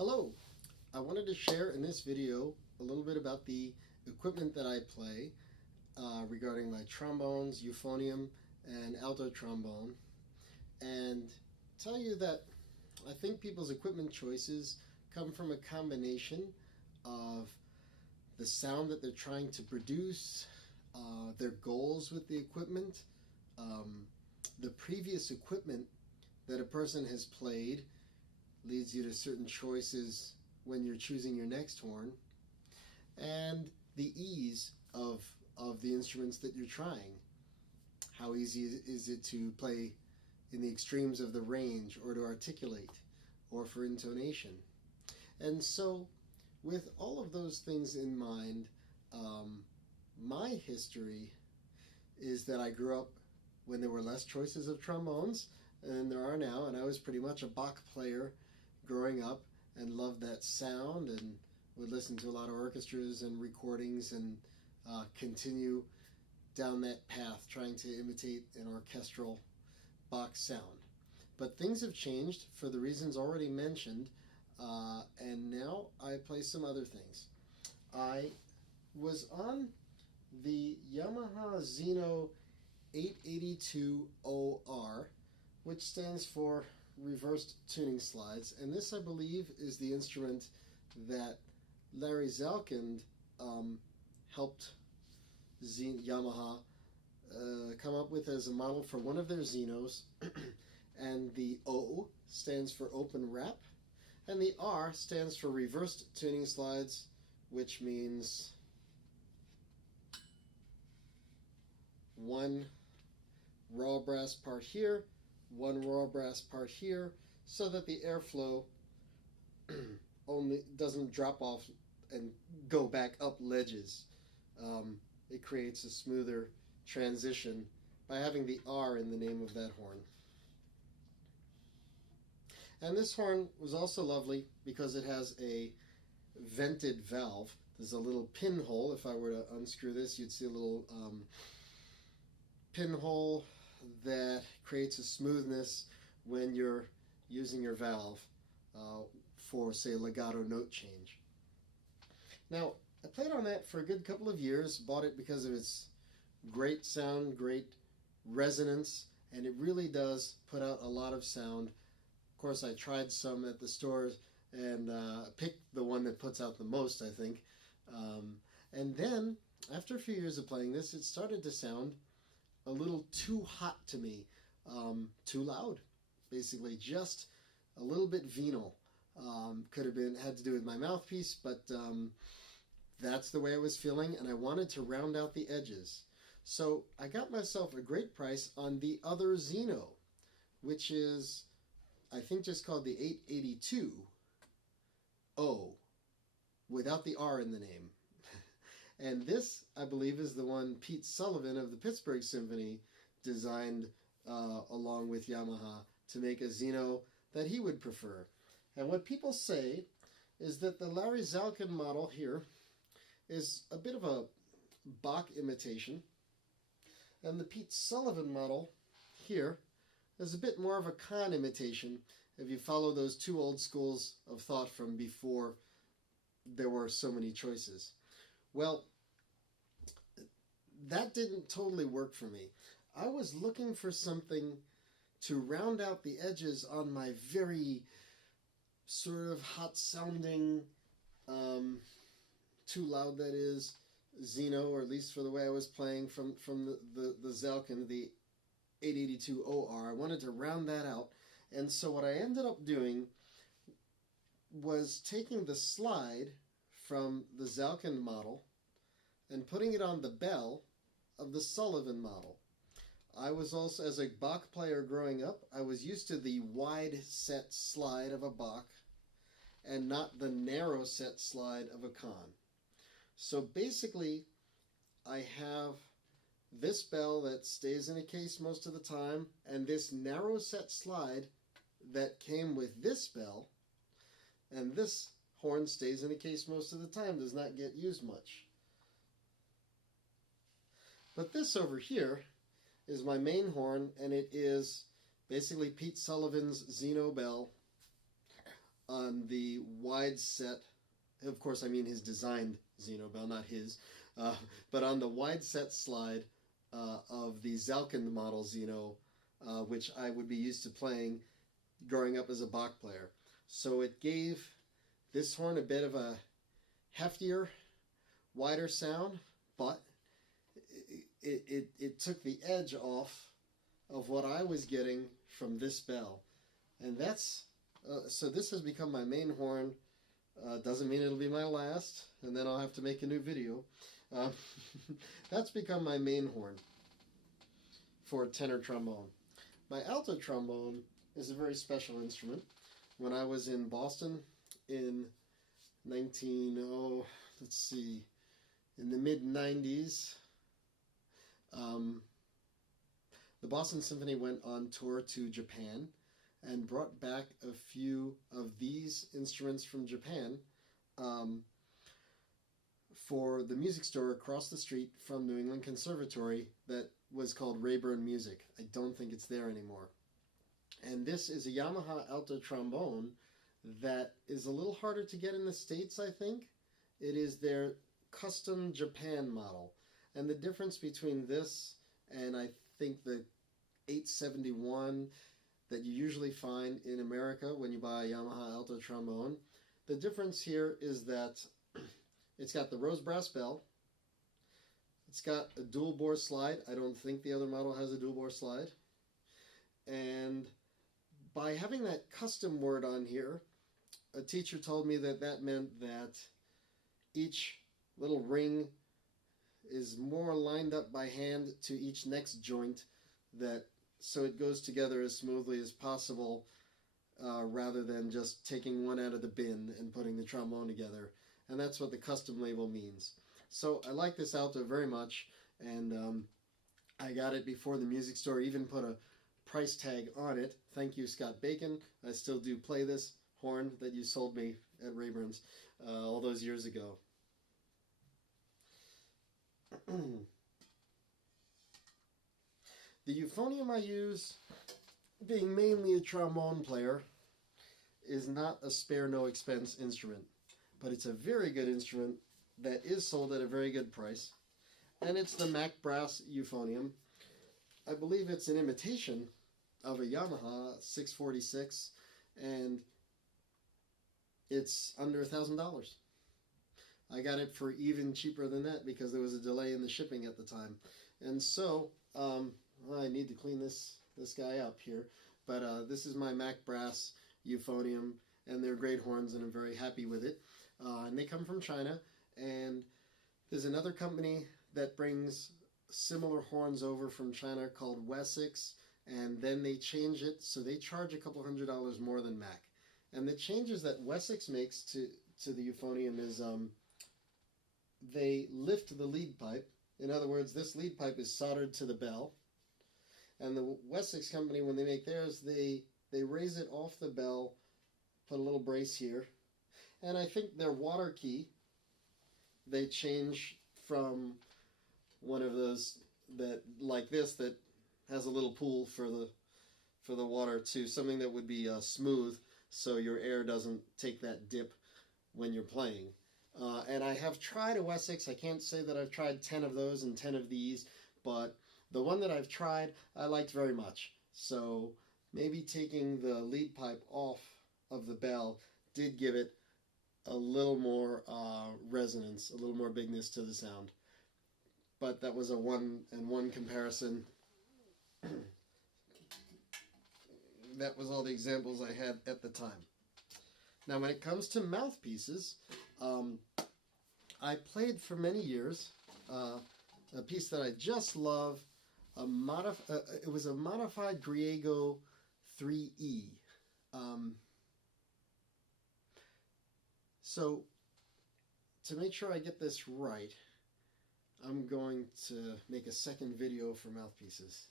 Hello! I wanted to share in this video a little bit about the equipment that I play regarding my trombones, euphonium, and alto trombone, and tell you that I think people's equipment choices come from a combination of the sound that they're trying to produce, their goals with the equipment, the previous equipment that a person has played leads you to certain choices when you're choosing your next horn, and the ease of the instruments that you're trying. How easy is it to play in the extremes of the range, or to articulate, or for intonation? And so, with all of those things in mind, my history is that I grew up when there were less choices of trombones than there are now, and I was pretty much a Bach player growing up and loved that sound and would listen to a lot of orchestras and recordings and continue down that path trying to imitate an orchestral Bach sound. But things have changed for the reasons already mentioned, and now I play some other things. I was on the Yamaha Xeno 882 OR, which stands for reversed tuning slides, and this, I believe, is the instrument that Larry Zalkind helped Yamaha come up with as a model for one of their Xenos. And the O stands for open wrap, and the R stands for reversed tuning slides, which means one raw brass part here, one raw brass part here, so that the airflow only doesn't drop off and go back up ledges. It creates a smoother transition by having the R in the name of that horn. And this horn was also lovely because it has a vented valve. There's a little pinhole. If I were to unscrew this, you'd see a little pinhole that creates a smoothness when you're using your valve for, say, legato note change. Now, I played on that for a good couple of years, bought it because of its great sound, great resonance, and it really does put out a lot of sound. Of course, I tried some at the stores and picked the one that puts out the most, I think. And then, after a few years of playing this, it started to sound a little too hot to me, too loud, basically, just a little bit venal. Could have had to do with my mouthpiece, but that's the way I was feeling, and I wanted to round out the edges. So I got myself a great price on the other Xeno, which is, I think, just called the 882 O, without the R in the name. And this, I believe, is the one Pete Sullivan of the Pittsburgh Symphony designed along with Yamaha to make a Xeno that he would prefer. And what people say is that the Larry Zalkind model here is a bit of a Bach imitation, and the Pete Sullivan model here is a bit more of a Kahn imitation if you follow those two old schools of thought from before there were so many choices. Well, that didn't totally work for me. I was looking for something to round out the edges on my very sort of hot-sounding, too loud, that is, Xeno, or at least for the way I was playing from the Zalkind, the 882 OR. I wanted to round that out, and so what I ended up doing was taking the slide from the Zalkind model and putting it on the bell of the Sullivan model. I was also, as a Bach player growing up, I was used to the wide set slide of a Bach and not the narrow set slide of a Kahn. So basically, I have this bell that stays in a case most of the time, and this narrow set slide that came with this bell, and this horn stays in a case most of the time, does not get used much. But this over here is my main horn, and it is basically Pete Sullivan's Xeno bell on the wide set, of course I mean his designed Xeno bell, not his, but on the wide set slide of the Zalkin model Xeno, which I would be used to playing growing up as a Bach player. So it gave this horn a bit of a heftier, wider sound, but it took the edge off of what I was getting from this bell. And that's, so this has become my main horn. Doesn't mean it'll be my last, and then I'll have to make a new video. That's become my main horn for tenor trombone. My alto trombone is a very special instrument. When I was in Boston in in the mid-90s, the Boston Symphony went on tour to Japan and brought back a few of these instruments from Japan for the music store across the street from New England Conservatory that was called Rayburn Music. I don't think it's there anymore. And this is a Yamaha alto trombone that is a little harder to get in the States, I think. It is their custom Japan model. And the difference between this and I think the 871 that you usually find in America when you buy a Yamaha alto trombone, the difference here is that it's got the rose brass bell, it's got a dual bore slide. I don't think the other model has a dual bore slide. And by having that custom word on here, a teacher told me that that meant that each little ring is more lined up by hand to each next joint, that so it goes together as smoothly as possible, rather than just taking one out of the bin and putting the trombone together. And that's what the custom label means. So I like this alto very much, and I got it before the music store even put a price tag on it. Thank you, Scott Bacon. I still do play this horn that you sold me at Rayburn's all those years ago. The euphonium I use, being mainly a trombone player, is not a spare no expense instrument, but it's a very good instrument that is sold at a very good price, and it's the Mack Brass euphonium. I believe it's an imitation of a Yamaha 646, and it's under $1,000. I got it for even cheaper than that because there was a delay in the shipping at the time. And so, well, I need to clean this guy up here, but this is my Mack Brass euphonium, and they're great horns, and I'm very happy with it. And they come from China, and there's another company that brings similar horns over from China called Wessex, and then they change it, so they charge a couple $100 more than Mack. And the changes that Wessex makes to the euphonium is they lift the lead pipe. In other words, this lead pipe is soldered to the bell, and the Wessex company, when they make theirs, they raise it off the bell, put a little brace here, and I think their water key, they change from one of those that like this that has a little pool for the water to something that would be smooth, so your air doesn't take that dip when you're playing. And I have tried a Wessex. I can't say that I've tried 10 of those and 10 of these, but the one that I've tried I liked very much. So maybe taking the lead pipe off of the bell did give it a little more resonance, a little more bigness to the sound. But that was a one-and-one comparison. That was all the examples I had at the time. Now when it comes to mouthpieces, I played for many years a piece that I just love. It was a modified Griego 3E. So to make sure I get this right, I'm going to make a second video for mouthpieces.